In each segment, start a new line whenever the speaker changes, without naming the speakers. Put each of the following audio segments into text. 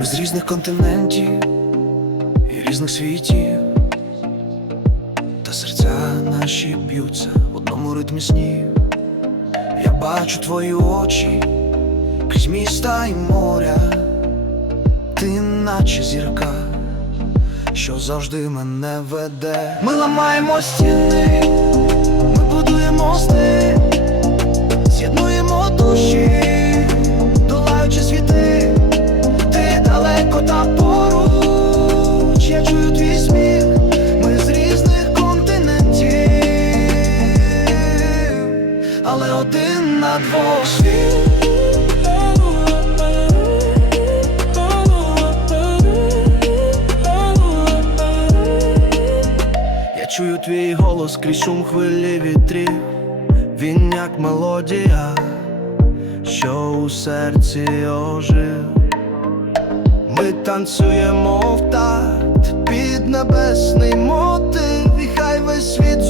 Ми з різних континентів і різних світів, та серця наші б'ються в одному ритмі снів. Я бачу твої очі крізь міста і моря, ти наче зірка, що завжди мене веде. Ми ламаємо стіни, ми будуємо один на двох. Я чую твій голос крізь шум хвилі вітрів, він як мелодія, що у серці ожив. Ми танцюємо в такт під небесний мотив, і хай весь світ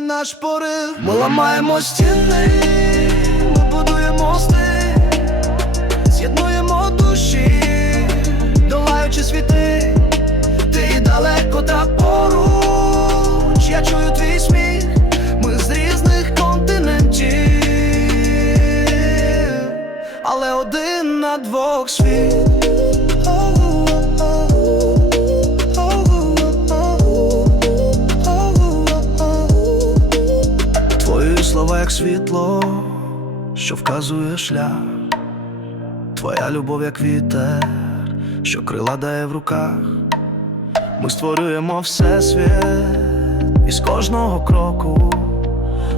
наш порив. Ми ламаємо стіни, ми будуємо мости, з'єднуємо душі, долаючи світи. Ти далеко та поруч, я чую твій сміх, ми з різних континентів, але один на двох світ. Як світло, що вказує шлях. Твоя любов як вітер, що крила дає в руках. Ми створюємо всесвіт із кожного кроку.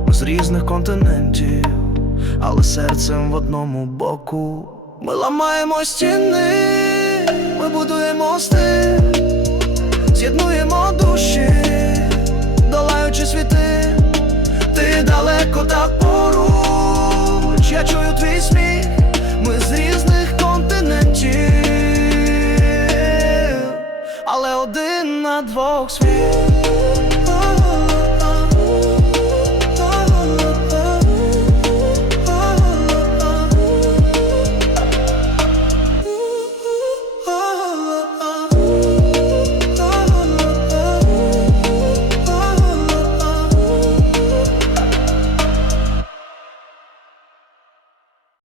Ми з різних континентів, але серцем в одному боку. Ми ламаємо стіни, ми будуємо мости, з'єднуємо душі, континентів,